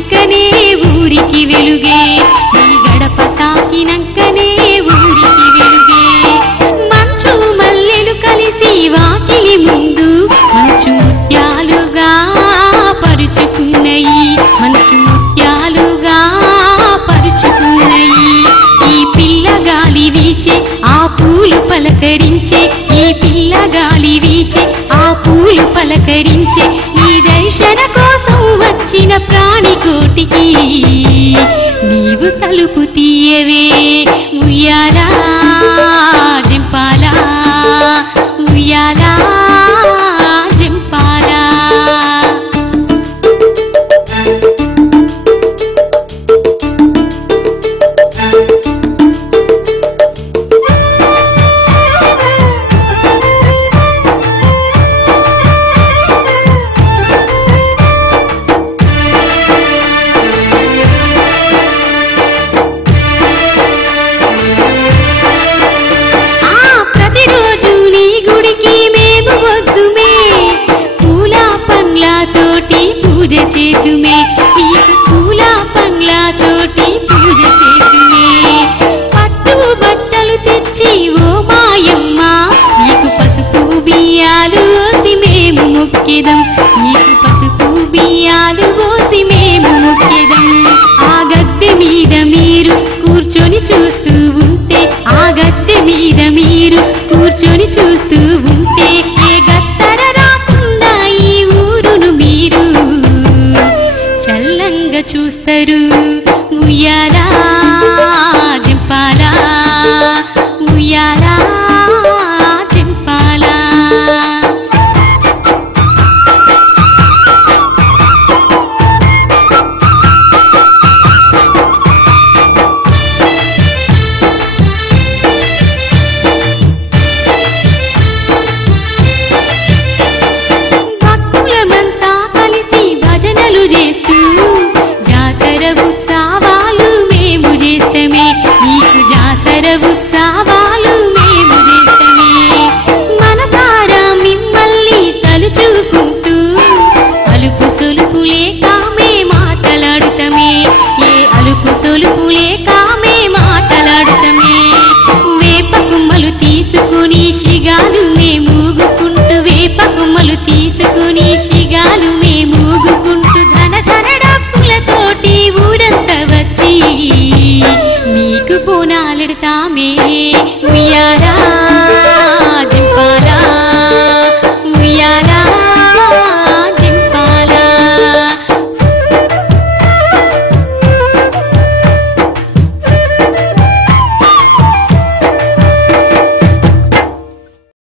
తాకినంకనే ఊరికి వెలుగే ఈ గడప తాకినంకనే ఊరికి వెలుగే మంచు మల్లెలు కలిసి వాకిలి ముందు మంచు ముత్యాలుగా పరుచుకున్నయి మంచు ముత్యాలుగా పరుచుకున్నయి ఈ పిల్లగాలి వీచే ఆ పూలు పలకరించే ఈ పిల్లగాలి వీచే ఆ పూలు పలకరించే నీ దర్శన కోసం వచ్చిన ప్రాణికోటికి నీవు తలుపు తీయవే ఉయ్యాలా జంపాలా ఉయ్యాలా జంపాలా పూజ చేతుమే నీకు పూల పండ్లతోటి పూజ చేతుమే పట్టు బట్టలు తెచ్చి ఓ మాయమ్మ నీకు పసుపు బియ్యాలు పోసి మేము మొక్కెదం నీకు పసుపు బియ్యాలు పోసి మేము మొక్కెదం ఆ గద్దె మీద మీరు కూర్చొని చూస్తూ ఉంటే ఆ గద్దె మీద మీరు కూర్చొని చూస్తూ ఉంటే ఏ గత్తర రాకుండా ఈ ఊరును మీరు చల్లంగా చూస్తారు ఉయ్యాలా జంపాలా ఉయ్యాలా జంపాలా భక్తులమంతా కలిసి భజనలు చేస్తూ జాతర ఉత్సవాలు మేము చేస్తమే నీకు జాతర ఉత్సవాలు మేము చేస్తమే మనసారా మిమ్మల్ని తలుచుకుంటూ అలుపు సొలుపు లేక మే మాటలాడుతమే ఏ అలుపు సొలుపు లేక మే మాటలాడుతమే వేప కొమ్మలు తీసుకుని శిగాలు మేము ఊగుకుంటూ వేప కొమ్మలు తీసుకుని శిగాలు మేము ఊగుకుంటూ ధన ధన డప్పులతోటి ఊరంతా వచ్చి నీకు బోనాలెడతామే ఉయ్యాలా